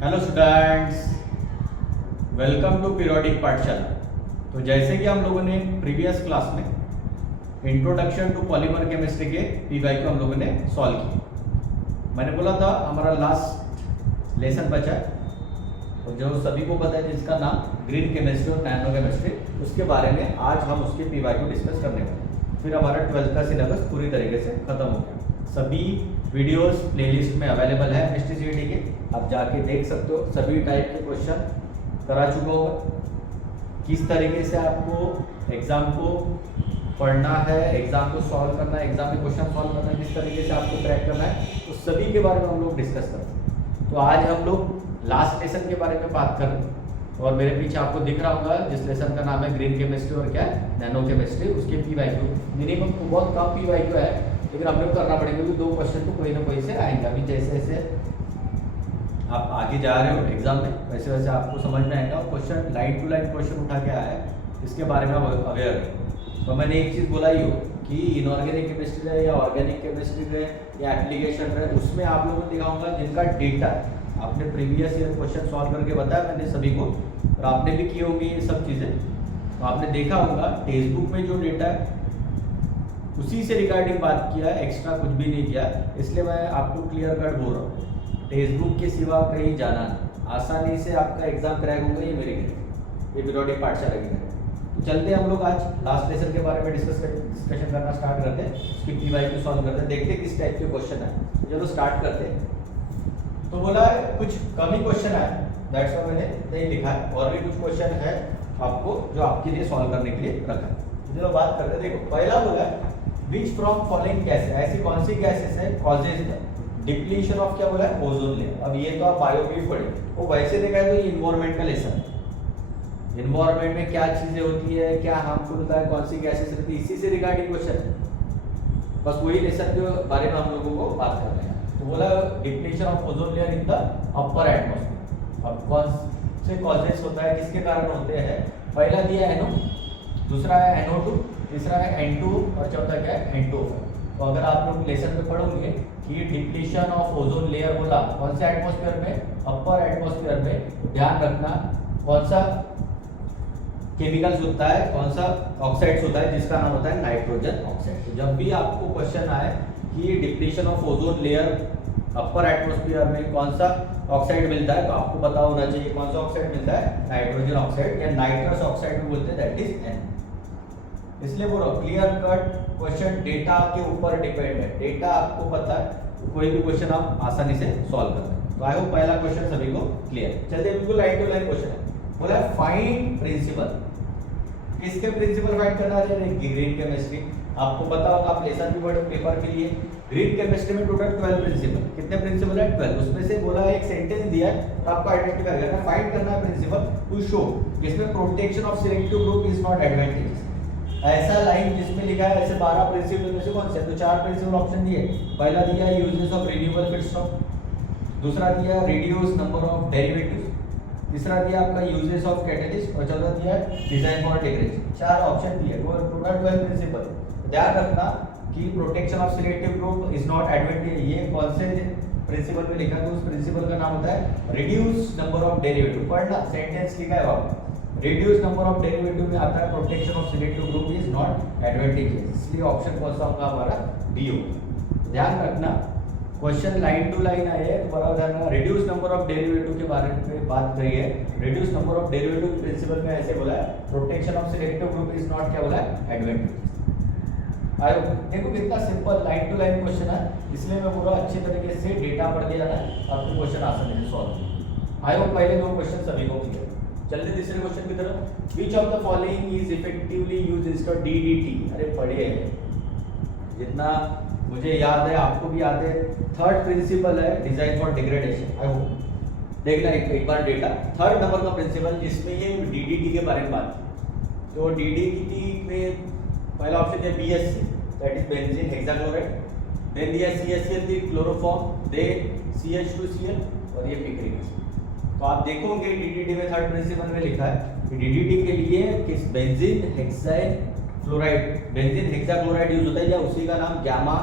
Hello students, welcome to periodic Pathshala. तो जैसे कि हम लोगों ने प्रीवियस क्लास में इंट्रोडक्शन टू पॉलीमर केमिस्ट्री के पीवाई को हम लोगों ने सॉल्व किया। मैंने बोला था हमारा लास्ट लेसन बचा है और जो सभी को पता है जिसका नाम ग्रीन केमिस्ट्री और नैनो केमिस्ट्री, उसके बारे में आज हम उसके पीवाई को डिस्कस करने वाले हैं। फिर हमारा 12th का सिलेबस पूरी तरीके से खत्म हो गया। सभी वीडियोस प्लेलिस्ट में अवेलेबल है एमएसटीसीईटी के, आप जाके देख सकते हो। सभी टाइप के क्वेश्चन करा चुका होगा, किस तरीके से आपको एग्जाम को पढ़ना है, एग्जाम को सॉल्व करना है, एग्जाम में क्वेश्चन सॉल्व करना है, किस तरीके से आपको क्रैक करना है, तो सभी के बारे में हम लोग डिस्कस करते हैं। तो आज हम लोग लास्ट लेसन के बारे में बात कर रहे हैं और मेरे पीछे आपको दिख रहा होगा जिस लेसन का नाम है ग्रीन केमिस्ट्री और क्या है नैनो केमिस्ट्री, उसके पीवाईक्यू मिनिमम बहुत कम पीवाईक्यू है, लेकिन हम लोग करना पड़ेगा क्योंकि 2 क्वेश्चन तो कोई ना कोई से आएंगे। अभी जैसे जैसे आप आगे जा रहे हो एग्जाम में वैसे वैसे आपको समझ में आएगा। Question line to line question उठा के आया है, इसके बारे में आप अवेयर है। तो मैंने एक चीज़ बोला ही हो कि इनऑर्गेनिक केमिस्ट्री है या ऑर्गेनिक केमिस्ट्री है या एप्लीकेशन है, उसमें आप लोगों ने देखा होगा जिनका डेटा है, आपने प्रीवियस ईयर क्वेश्चन सॉल्व करके बताया मैंने सभी को, और आपने भी किए होंगे ये सब चीज़ें। तो आपने देखा होगा टेक्स्ट बुक में जो डेटा है उसी से रिगार्डिंग बात किया, एक्स्ट्रा कुछ भी नहीं किया। इसलिए मैं आपको क्लियर कट बोल रहा हूँ, टेक्स्ट बुक के सिवा कहीं जाना नहीं, आसानी से आपका एग्जाम क्रैक होगा। ये मेरे घर ये पीरियोडिक पाठशाला की है। तो चलते हैं हम लोग आज लास्ट लेसन के बारे में डिस्कशन करना स्टार्ट करते हैं, उसकी पीवाईक्यू सॉल्व करते हैं, देखते हैं किस टाइप के क्वेश्चन है। तो चलो स्टार्ट करते हैं। तो बोला है कुछ कम ही क्वेश्चन है, दैट्स व्हाई मैंने नहीं लिखा है, और भी कुछ क्वेश्चन है आपको जो आपके लिए सॉल्व करने के लिए रखा है। तो चलो बात करते हैं। देखो पहला बोला है विच फ्रॉम फॉलोइंग गैसेस, ऐसी कौन सी गैसेस है कॉजेज डिप्लीशन ऑफ क्या बोला है ओजोन लेयर। अब ये तो आप बायो में पढ़े, वो वैसे देखा है तो ये इन्वायरमेंट का लेसन है। इन्वायरमेंट में क्या चीजें होती है, क्या हार्मफुल होता है, कौन सी गैसेस रहती है, इसी से रिगार्डिंग क्वेश्चन है। बस वही लेसन के बारे में हम लोगों को बात कर रहे हैं। तो बोला depletion of ozone layer in the upper atmosphere. अब कौन से कॉजेस होता है, किसके कारण होते हैं। पहला दिया है NO, दूसरा है NO2, तीसरा है N2 और चौथा क्या है N2। तो अगर आप लोग लेसन में पढ़ोगे कि डिप्लीशन ऑफ ओजोन लेयर बोला कौन से एटमॉस्फेयर में, अपर एटमॉस्फेयर में, तो ध्यान रखना कौन सा केमिकल्स होता है, कौन सा ऑक्साइड्स होता है जिसका नाम होता है नाइट्रोजन ऑक्साइड। तो जब भी आपको क्वेश्चन आए कि depletion of ozone layer upper atmosphere में कौन सा ऑक्साइड मिलता है, तो आपको पता होना चाहिए कौन सा ऑक्साइड मिलता है, नाइट्रोजन ऑक्साइड या नाइट्रस ऑक्साइड भी बोलते हैं, दैट इज N। इसलिए बोलो क्लियर कट क्वेश्चन डेटा के ऊपर डिपेंड है। डेटा आपको पता है तो कोई भी क्वेश्चन आप आसानी से सॉल्व कर सकते हैं। तो आई होप पहला क्वेश्चन सभी को क्लियर। चलिए बिल्कुल लाइन टू लाइन क्वेश्चन है। बोला है फाइंड प्रिंसिपल, किसके प्रिंसिपल फाइंड करना है, ग्रीन केमिस्ट्री। आपको पता होगा आप लेसन भी पढ़े पेपर के लिए, ग्रीन केमिस्ट्री में टोटल 12 प्रिंसिपल। कितने प्रिंसिपल है 12, उसमें से बोला है एक सेंटेंस दिया है तो आपको आइडेंटिफाई करना है, फाइंड करना है प्रिंसिपल टू शो इसमें protection of selective group is not advantages. ऐसा लाइन जिसमें लिखा है ऐसे 12 प्रिंसिपल में से कौन से, तो 4 प्रिंसिपल ऑप्शन दिए। पहला दिया है यूजेस ऑफ रिन्यूएबल फीडस्टॉक, दूसरा दिया रिड्यूस नंबर ऑफ डेरिवेटिव्स, तीसरा दिया आपका यूजेस ऑफ कैटलिस्ट और चौथा दिया डिजाइन फॉर डिग्रेडेशन। 4 ऑप्शन दिए, टोटल 12 प्रिंसिपल। ध्यान रखना कि protection of selective group is not advantage, ये कौन से प्रिंसिपल में लिखा है, तो उस प्रिंसिपल का नाम होता है रिड्यूस नंबर ऑफ डेरिवेटिव। पढ़ना सेंटेंस लिखा है वहां, रिड्यूस नंबर ऑफ डेरिवेटिव में आता है protection of selective group is not advantages, इसलिए ऑप्शन कौन सा होगा हमारा डी होगा। ध्यान रखना क्वेश्चन लाइन टू लाइन आए तो बराबर ध्यान रखना। रिड्यूस नंबर ऑफ डेरिवेटिव के बारे में बात करी है, reduce number of derivative principle में ऐसे बोला है protection of selective group is not क्या बोला है एडवांटेजेस। आयो देखो कितना simple line to line question है, इसलिए मैं पूरा अच्छे तरीके से डेटा पढ़ दिया है, आपको क्वेश्चन आसानी से सॉल्व। आयो पहले 2 क्वेश्चन सभी को क्लियर। चलते तीसरे क्वेश्चन की तरफ। Which of the following is effectively used instead of DDT। अरे पढ़िए, जितना मुझे याद है आपको भी याद है, थर्ड प्रिंसिपल है design for degradation. I hope देखना एक बार डेटा। थर्ड नंबर का प्रिंसिपल जिसमें ये DDT के बारे में बात की, तो DDT में पहला ऑप्शन है BHC, that is benzene hexachloride, then दिया CHCl the chloroform, then CH2Cl और ये पिक्रिक एसिड। तो आप देखोगे DDT में थर्ड प्रिंसिपल में लिखा है कि DDT के लिए किस बेंजीन हेक्साक्लोराइड यूज होता है या उसी का नाम गामा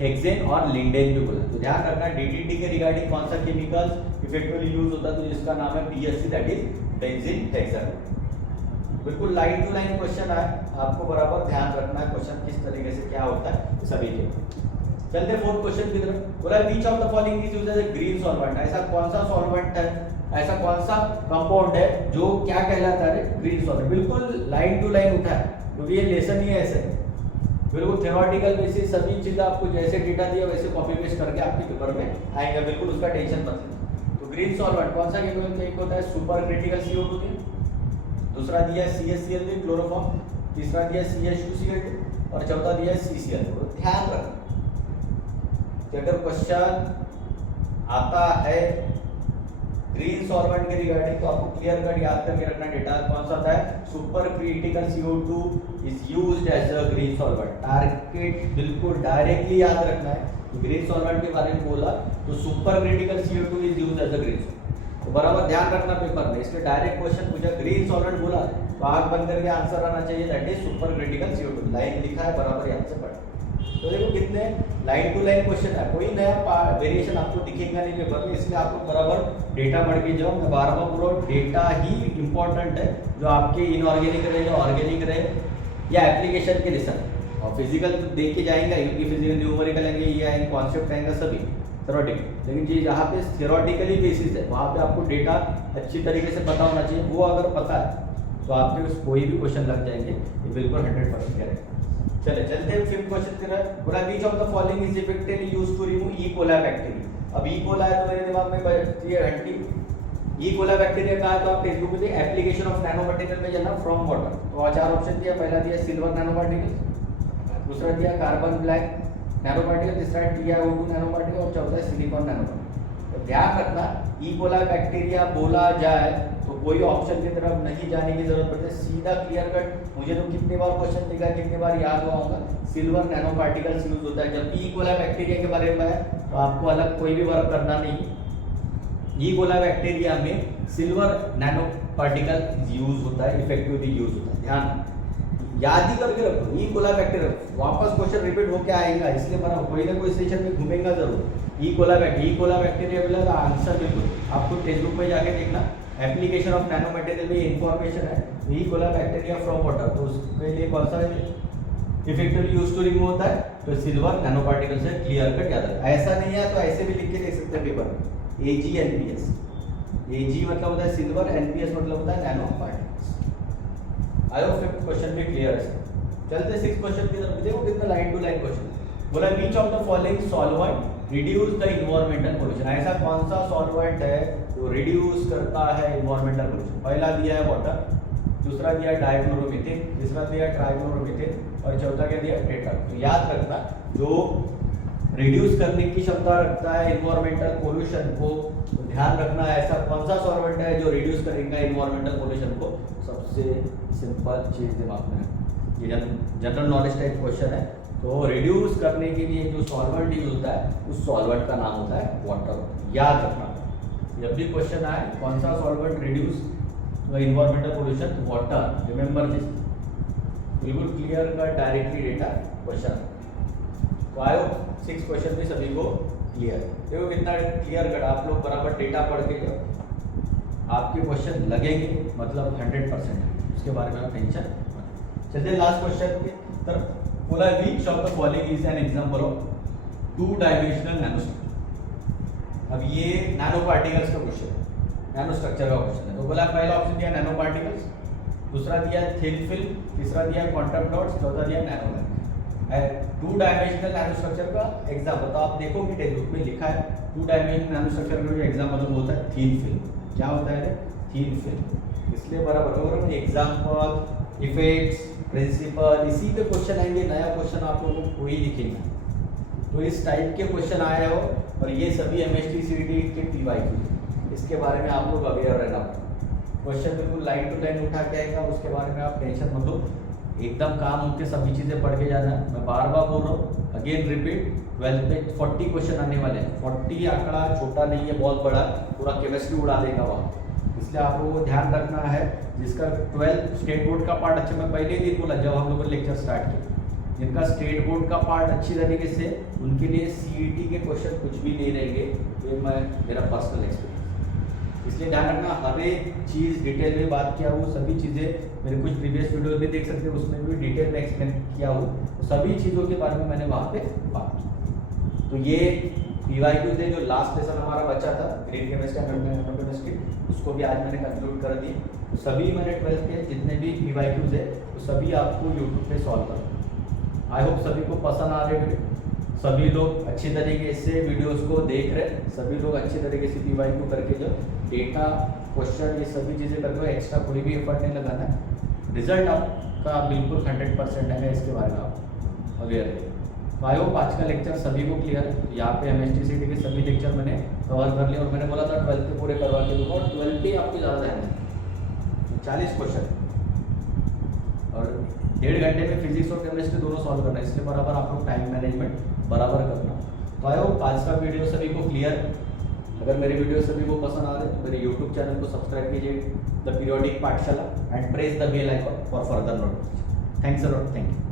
हेक्सेन और लिंडेन भी बोला। तो ध्यान रखना डीडीटी के रिगार्डिंग कौन सा केमिकल इफेक्टिवली यूज होता है, तो जिसका नाम है PHC, that is benzene hexachloride. बिल्कुल लाइन टू लाइन क्वेश्चन है, आपको बराबर ध्यान रखना है क्वेश्चन किस तरीके से क्या होता है सभी के। चलते फोर्थ क्वेश्चन की तरफ। बोला which of the following is used as a green solvent, ऐसा कौन सा सॉल्वेंट है, ऐसा कौन सा कंपाउंड है जो क्या कहलाता है ग्रीन सॉल्वेंट। बिल्कुल लाइन टू लाइन उठा है क्योंकि ये लेसन ही ऐसे बिल्कुल थ्योरेटिकल बेसिस सभी चीजें आपको जैसे डेटा दिया वैसे कॉपी पेस्ट करके आपके पेपर में आएगा, बिल्कुल उसका टेंशन मत लेना। तो ग्रीन सॉल्वेंट कौन सा केमिकल, एक होता है सुपर क्रिटिकल CO2, दूसरा दिया है CaCl3 क्लोरोफॉर्म, तीसरा दिया है CH2Cl2 और चौथा दिया है CCl4। ध्यान रखना कि अगर क्वेश्चन आता है ग्रीन सॉल्वेंट के रिगार्डिंग तो आपको क्लियर कट याद करके रखना डेटा कौन सा आता है, super critical CO2 is used as a green solvent. Target बिल्कुल डायरेक्टली याद रखना है। ग्रीन सॉल्वेंट के बारे में बोला तो super critical CO2 is used as a green solvent, तो बराबर ध्यान रखना पेपर में। इसलिए डायरेक्ट क्वेश्चन पूछा ग्रीन सॉल्वेंट बोला तो आंख बंद करके आंसर आना चाहिए, that is super critical CO2। Line लिखा है बराबर याद से पढ़। तो देखो कितने लाइन टू लाइन क्वेश्चन है, कोई नया वेरिएशन आपको दिखेगा नहीं पेपर में, इसलिए आपको बराबर डेटा पढ़ के जाओ। मैं बार बार पूरा डेटा ही इंपॉर्टेंट है, जो आपके इनऑर्गेनिक रहे या ऑर्गेनिक रहे या एप्लीकेशन के रिसर्च और फिजिकल तो देख के जाएंगे क्योंकि फिजिकल न्यूमेरिकल आएंगे, ये आएंगे कॉन्सेप्ट आएंगे सभी थ्योरेटिकल। लेकिन जी जहाँ पे थ्योरेटिकली बेसिस है वहाँ पे आपको डेटा अच्छी तरीके से पता होना चाहिए। वो अगर पता है तो आपके कोई भी क्वेश्चन लग जाएंगे, ये बिल्कुल 100% करेक्ट। चले चलते हैं फिफ्थ क्वेश्चन की तरफ। बोला which of the following is effectively used to remove E coli bacteria. अब ई कोलाई तो मेरे दिमाग में बजती है घंटी। ई कोलाई बैक्टीरिया का है तो आप टेक्स्ट बुक में एप्लीकेशन ऑफ नैनो मटेरियल में जाना फ्रॉम वाटर। तो चार ऑप्शन दिया, पहला दिया सिल्वर नैनो पार्टिकल, दूसरा दिया कार्बन ब्लैक नैनो पार्टिकल, तीसरा TiO2 नैनो पार्टिकल और चौथा सिलिकॉन नैनो पार्टिकल। तो ध्यान रखना ई कोलाई बैक्टीरिया बोला जाए तो कोई ऑप्शन की तरफ नहीं जाने की जरूरत पड़ती, सीधा क्लियर कट। मुझे तो कितने बार क्वेश्चन दिखा, कितने बार याद हुआ होगा, सिल्वर नैनो पार्टिकल्स यूज होता है। जब ई कोलाई बैक्टीरिया के बारे में है तो आपको अलग कोई भी वर्क करना नहीं। ई कोलाई बैक्टीरिया में सिल्वर नैनो पार्टिकल यूज होता है, इफेक्टिवली यूज होता है। ध्यान याद ही करके रखो, ई कोलाई बैक्टीरिया वापस क्वेश्चन रिपीट होकर आएगा, इसलिए बना कोई ना कोई सेशन में घूमेगा जरूर। ई कोलाई बैक्टीरिया बोला तो आंसर बिल्कुल आपको टेक्स्ट बुक में जाके देखना, एप्लीकेशन ऑफ नैनो मटेरियल में इंफॉर्मेशन है। ई कोलाई बैक्टीरिया फ्रॉम वाटर, तो उसके लिए कौन सा इफेक्टिवली यूज टू रिमूव होता है, तो सिल्वर नैनो पार्टिकल से क्लियर कट याद रखना। ऐसा नहीं है तो ऐसे भी लिख के देख सकते हैं पेपर में, AgNPS। Ag मतलब होता है सिल्वर, NPS मतलब होता है nano particles. I hope fifth question भी क्लियर है। चलते सिक्स्थ क्वेश्चन की तरफ, देखो कितना लाइन टू लाइन क्वेश्चन। बोला which of the following solvent reduce the environmental pollution. ऐसा कौन सा सॉल्वेंट है जो रिड्यूस करता है एनवायरमेंटल पोल्यूशन। पहला दिया है वाटर, दूसरा दिया है डाइक्लोरोमीथेन, तीसरा दिया है ट्राइक्लोरोमीथेन और चौथा क्या दिया टेट्रा। तो याद रखना जो रिड्यूस करने की क्षमता रखता है एनवायरमेंटल पोल्यूशन को, तो ध्यान रखना ऐसा कौन सा सॉल्वेंट है जो रिड्यूस करेगा एनवायरमेंटल पोल्यूशन को। सबसे सिंपल चीज दिमाग में, ये जनरल नॉलेज टाइप क्वेश्चन है। तो रिड्यूस करने के लिए जो सॉल्वेंट यूज होता है उस सॉल्वेंट का नाम होता है वाटर। याद रखना जब भी क्वेश्चन आए कौन सा solvent reduce environmental pollution, water. Remember this, बिल्कुल क्लियर का डायरेक्टली डेटा क्वेश्चन। तो आयो 6 क्वेश्चन भी सभी को क्लियर। देखो कितना क्लियर कट, आप लोग बराबर डेटा पढ़ के जाओ, आपके क्वेश्चन लगेंगे मतलब 100% है, उसके बारे में आप टेंशन। चलिए लास्ट क्वेश्चन की तरफ। बोला which of the following is an example of 2 dimensional nanostructure. अब ये नैनो पार्टिकल्स का क्वेश्चन है, नैनो स्ट्रक्चर का क्वेश्चन है। तो बोला पहला ऑप्शन दिया नैनो पार्टिकल्स, दूसरा दिया थिन फिल्म, तीसरा दिया क्वांटम डॉट्स, चौथा दिया nano line. 2 dimensional nano structure का एग्जांपल तो आप देखोगे टेक्स्ट बुक में लिखा है 2 डायमेंशनल नैनो स्ट्रक्चर का जो एग्जांपल होता है थिन फिल्म। क्या होता है थिन फिल्म, इसलिए बराबर एग्जांपल, इफेक्ट्स, प्रिंसिपल, इसी पे क्वेश्चन आएंगे। नया क्वेश्चन आप लोगों को कोई दिखेगा तो इस टाइप के क्वेश्चन आए हो, और ये सभी MST CET के PYQ, इसके बारे में आप लोग अवेयर रहना। क्वेश्चन बिल्कुल लाइन टू लाइन उठा के आएगा, उसके बारे में आप टेंशन मत लो, एकदम काम होकर सभी चीज़ें पढ़ के जाना है। मैं बार बार बोल रहा हूँ, अगेन रिपीट, 12th में 40 क्वेश्चन आने वाले हैं। 40 आंकड़ा छोटा नहीं है, बहुत बड़ा, पूरा केमिस्ट्री उड़ा देगा वहाँ, इसलिए आप लोगों को ध्यान रखना है। जिसका 12th स्टेट बोर्ड का पार्ट, अच्छा मैं पहले ही दिन बोला जब हम लोगों ने लेक्चर स्टार्ट किया, जिनका स्टेट बोर्ड का पार्ट अच्छी तरीके से, उनके लिए सीईटी के क्वेश्चन कुछ भी नहीं रहेंगे। ये मेरा पर्सनल एक्सपीरियंस, इसलिए ध्यान रखना हर एक चीज़ डिटेल में बात किया हूँ। सभी चीज़ें मेरे कुछ प्रीवियस वीडियो भी देख सकते हो, उसमें भी डिटेल में एक्सप्लेन किया हूँ। तो सभी चीज़ों के बारे में मैंने वहाँ पे बात की। तो ये पीवाईक्यू थे जो लास्ट लेसन हमारा बचा था green chemistry and organic chemistry, उसको भी आज मैंने कंक्लूड कर दी। तो सभी मैंने 12th के जितने भी पीवाईक्यूज है तो सभी आपको यूट्यूब पे सॉल्व कर। आई होप सभी को पसंद आ रहे वीडियो, सभी लोग अच्छी तरीके से वीडियोस को देख रहे, सभी लोग अच्छी तरीके से पीवाईक्यू करके जो डेटा क्वेश्चन ये सभी चीज़ें करके एक्स्ट्रा कोई भी एफर्ट नहीं लगाना है। रिजल्ट आपका बिल्कुल 100% है, इसके बारे में आप अवेयर है। तो आई होप आज का लेक्चर सभी को क्लियर है। यहाँ पे MSTCT के सभी लेक्चर मैंने कवर कर लिया और मैंने बोला था 12th के पूरे करवा के दूंगा, और 12th पे आपको ज़्यादा ध्यान है। 40 क्वेश्चन और 1.5 घंटे में फिजिक्स और केमिस्ट्री दोनों सॉल्व करना है, इसलिए बराबर आप लोग टाइम मैनेजमेंट बराबर करना। तो आई होप आज का वीडियो सभी को क्लियर। अगर मेरे वीडियो सभी को पसंद आ रहे तो मेरे यूट्यूब चैनल को सब्सक्राइब कीजिए the periodic Pathshala and press the bell icon for further notification. Thanks a lot, thank you.